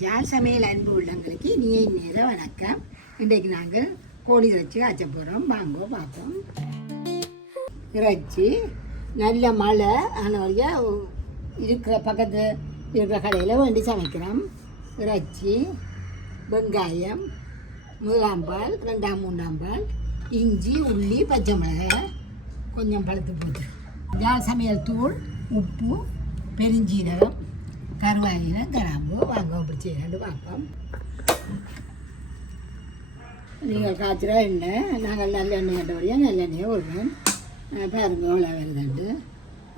ஜால் சமையல் அன்பு உள்ளங்களுக்கு இனிய நேர வணக்கம். இன்றைக்கு நாங்கள் கோழி இறைச்சி காய்ச்ச போகிறோம். வாங்கோ பார்ப்போம். இறைச்சி நல்ல மழை ஆனால் இருக்கிற பக்கத்து இருக்கிற கடையில் வேண்டி சமைக்கிறோம். இறைச்சி, வெங்காயம், முதலாம் பால், ரெண்டாம் மூன்றாம் பால், இஞ்சி, உள்ளி, பச்சை மிளகாய் கொஞ்சம் பழுத்து போட்டு, ஜால் சமையல் தூள், உப்பு, பெருஞ்சீரகம், கருவாயிலம், கிராம்பு. வாங்க அப்படி செய்யலான்னு பார்ப்போம். நீங்கள் காய்ச்சிற எண்ணெய், நாங்கள் நல்லெண்ணெய் கண்டபடியாக நல்லெண்ணெயை விடுவேன். பாருங்க அவ்வளோ வருதுண்டு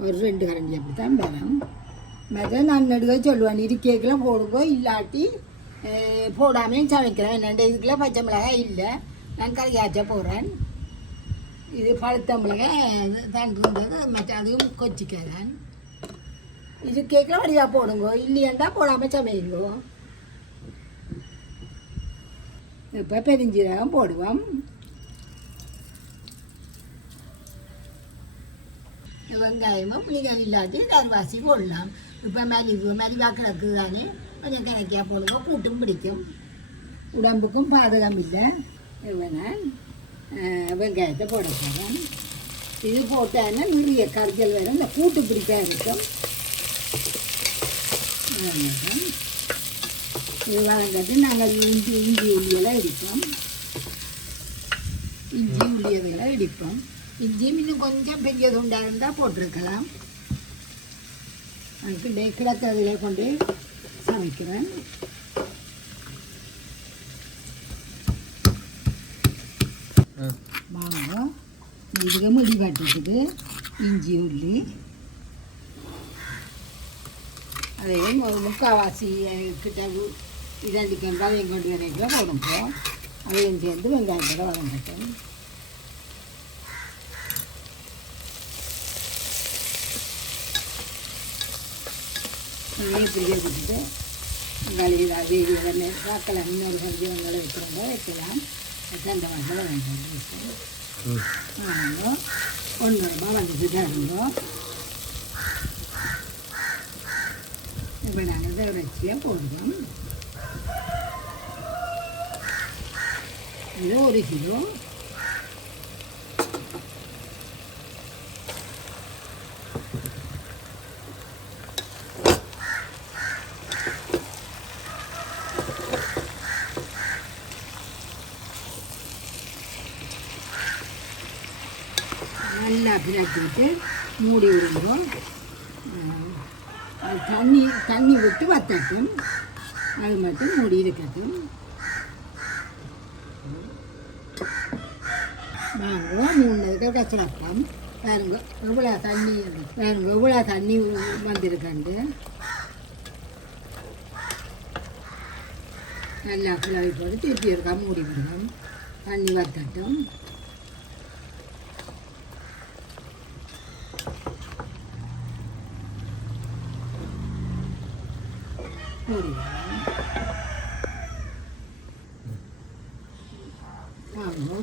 ஒரு 2 கரண்டி அப்படி தான் வரும். மற்ற நான் நடுவே சொல்லுவேன், இருக்கேக்கெல்லாம் போடுங்கோ, இல்லாட்டி போடாமையும் சமைக்கிறேன். என்னென்ன இதுக்கெல்லாம் பச்சை மிளகாய் இல்லை, நான் கரையாச்ச போடுறேன். இது பழுத்த மிளகாய் தான் இருந்தது, மற்ற அதுவும் கொச்சிக்கிறேன். இது கேட்கலாம் வடிவாக போடுங்கோ, இல்லையாண்டா போடாமல் சமையுங்கோ. இப்போ பெருஞ்சீரகம் போடுவோம். வெங்காயமும் நீங்கள் இல்லாட்டி கருவாசி போடலாம். இப்போ மலிவாக கிடக்குது தானே, கொஞ்சம் கிணக்கியாக போடுங்க, கூட்டும் பிடிக்கும், உடம்புக்கும் பாதகம் இல்லை. வேணால் வெங்காயத்தை போட போகிறேன். இது போட்டாங்கன்னா நிறைய கரைச்சல் வரும், இந்த கூட்டு பிடிக்காக இருக்கும். இது வளர்ந்துட்டு நாங்கள் இஞ்சி உள்ளியெல்லாம் இடிப்போம். இஞ்சி உள்ளியதெல்லாம் இடிப்போம். இஞ்சியும் இன்னும் கொஞ்சம் பெரிய துண்டாக இருந்தால் போட்டிருக்கலாம். அதுக்கு கிடக்கிறதுல கொண்டு சமைக்கிறேன். வாங்க, இதுக்கு முடி காட்டுறதுக்கு இஞ்சி உள்ளி அதையும் ஒரு முக்கால்வாசி கிட்ட இதண்டிக்கு அதையும் கொண்டு வரைக்கும் போடும்போம். அதையும் சேர்ந்து வெங்காயத்தோட வதங்கட்டும். அதையும் பிரிக்க வச்சுட்டு வெங்காயம் அது வெண்ணெய் காக்கலாம். இன்னொரு கஞ்சி வெங்காயம் வைக்கிறோங்க, வைக்கலாம். வச்சு அந்த மசாலா வெங்காயம் ஆமாங்க 1 ரூபா வந்துட்டு இருந்தோம். இப்போ நாங்கள் இதை இறைச்சியாக போடுவோம். இது 1 கிலோ. நல்லா பிறக்கிட்டு மூடி விடுவோம். தண்ணி விட்டு வத்தட்டும், அது மட்டும் மூடி இருக்கட்டும். வாங்க 3 கச்சலப்பம் பாருங்க எவ்வளோ தண்ணி, பாருங்க எவ்வளோ தண்ணி வந்திருக்கண்டு. நல்லா கிளவி போட்டு திருப்பி இருக்கா மூடி விடுவோம். தண்ணி வத்தட்டும்.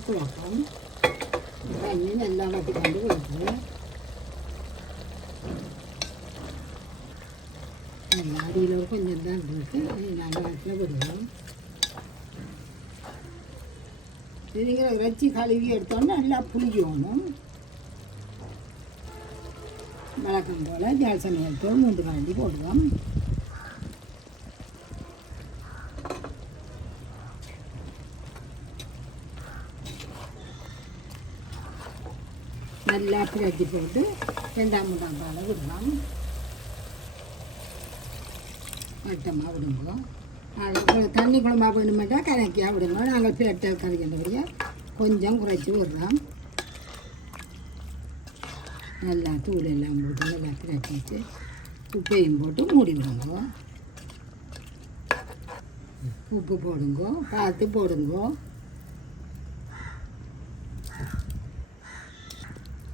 குழப்பம் தண்ணி நல்லா வட்டி கொண்டு கொடுப்போம். அடியில் ஒரு கொஞ்சம் தான் இருக்கு, நல்லா வட்டில் விடுவோம். நீங்கள் இறைச்சி கழுவி எடுத்தோன்னா நல்லா புளிக்கணும். வழக்கம் போல் ஜால் சமையல் தூள் 3 கரண்டி போடுவோம். நல்லா பிரட்டி போட்டு 2ஆம் 3ஆம் பாலை விடலாம். வட்டமாக விடுங்க. தண்ணி குழம்பா வேணுமெண்டா கணக்கியாக விடுங்க. நாங்கள் பிரட்டை கறிக்கின்றபடியே கொஞ்சம் குறைச்சி விடுறோம். நல்லா தூள் எல்லாம் போட்டு நல்லா பிரட்டிட்டு உப்பையும் போட்டு மூடி விடுங்க. உப்பு போடுங்க, பார்த்து போடுங்க.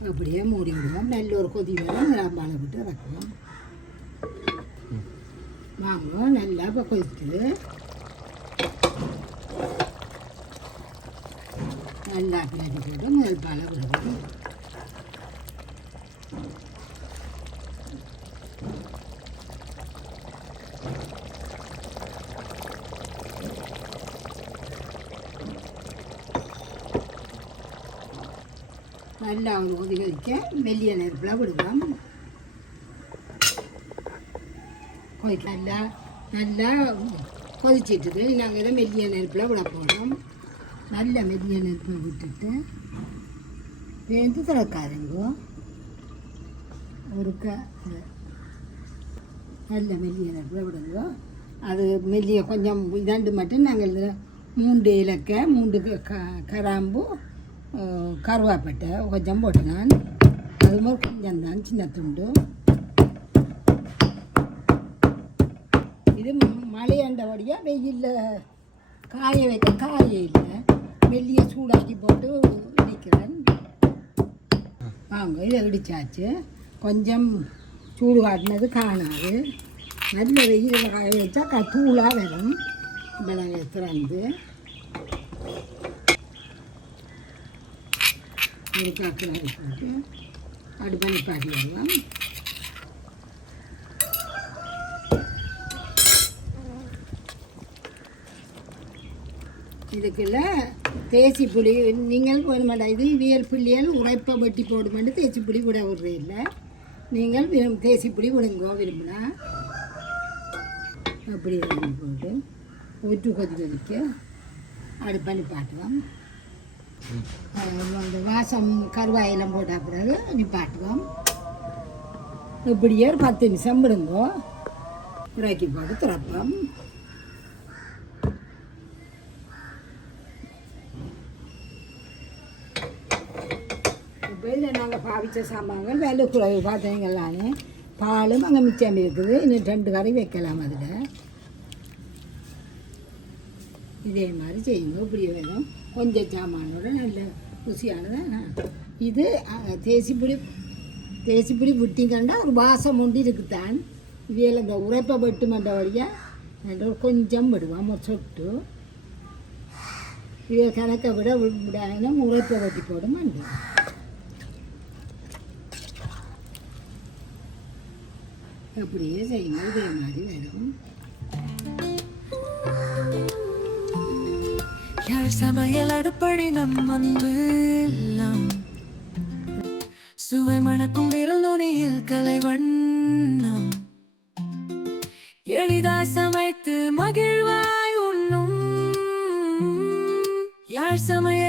அப்படியே மூடி விடுவோம். நல்ல ஒரு கொதி வரும், மிளகாய் விட்டு இறக்குவோம். வாங்க நல்லா இப்போ கொதிக்குது. நல்லா பின்னாடி போட்டு முதல் பாலை விடுவோம். நல்லா ஒரு கொதிக்க மெல்லிய நெருப்பில் விடுவோம். நல்லா நல்லா கொதிச்சிட்டுது. நாங்கள் இதை மெல்லிய நெருப்பில் விட போகிறோம். நல்ல மெல்லிய நெருப்பில் விட்டுட்டு வேந்து திறக்காதுங்கோ. ஒரு நல்ல மெல்லிய நெருப்பில் விடுங்கோ. அது மெல்லிய கொஞ்சம் இதாண்டு மட்டும் நாங்கள் இதில் 3 இலக்கை 3 கராம்பு கருவாப்பட்டை கொஞ்சம் போட்டுனான். அது மாதிரி கொஞ்சம் தான் சின்ன துண்டு. இது மழையாண்டபடியாக வெயிலில் காய வைக்க காய இல்லை, மெல்லிய சூடாக்கி போட்டு இடிக்கிறேன். வாங்க இதை இடித்தாச்சு. கொஞ்சம் சூடு காட்டினது காணாது. நல்ல வெயிலில் காய வச்சா தூளாக வரும். மிளகாய் திறந்து ஒரு காக்கில் போட்டு அடுப்பணி பாட்டிடலாம். இதுக்குள்ள தேசி புளி நீங்கள் போட மாட்டேன். இது வியல் புள்ளியல் உரைப்பை வெட்டி போடுமெண்டு தேசி புளி விட விடுறே இல்லை. நீங்கள் தேசி புளி விடுங்கோ விரும்பினா. அப்படி போட்டு ஊற்று கொதிக்க அடுப்பணி பாட்டுவோம். அந்த வாசம் கருவாயெல்லாம் போட்டால் பிறகு நிப்பாட்டுவோம். இப்படியே ஒரு 10 நிமிஷம் விடுங்கோ. இறக்கி போட்டு திறப்போம். இப்போ இதில் நாங்கள் பாவித்த சாமான்கள் விலை குறைவு பார்த்தீங்களானே. பாலும் அங்கே மிச்சம் இருக்குது. இன்னும் 2 கறி வைக்கலாம். அதில் இதே மாதிரி செய்யுங்க. இப்படி வேணும் கொஞ்சம் சாமானோட நல்ல ருசியானதான். இது தேசிப்பிடி விட்டிங்கன்னா ஒரு வாசம் உண்டு இருக்குத்தான். இவையில் இந்த உரைப்பை வெட்டு மண்ட வழியாக கொஞ்சம் விடுவோம் ஒரு சொட்டு. இவை கணக்கை விட விடாங்கன்னா உரைப்பை வெட்டி போட மாட்டோம். அப்படியே செய்யுங்க. இதே மாதிரி வரும். சமையல் அடுப்படி நம் அன்பு எல்லாம் சுவை மணக்கும் விரல் நுனியில் கலை வண்ணம் எளிதாய் சமைத்து மகிழ்வாய் உண்ணும் யாழ் சமையல்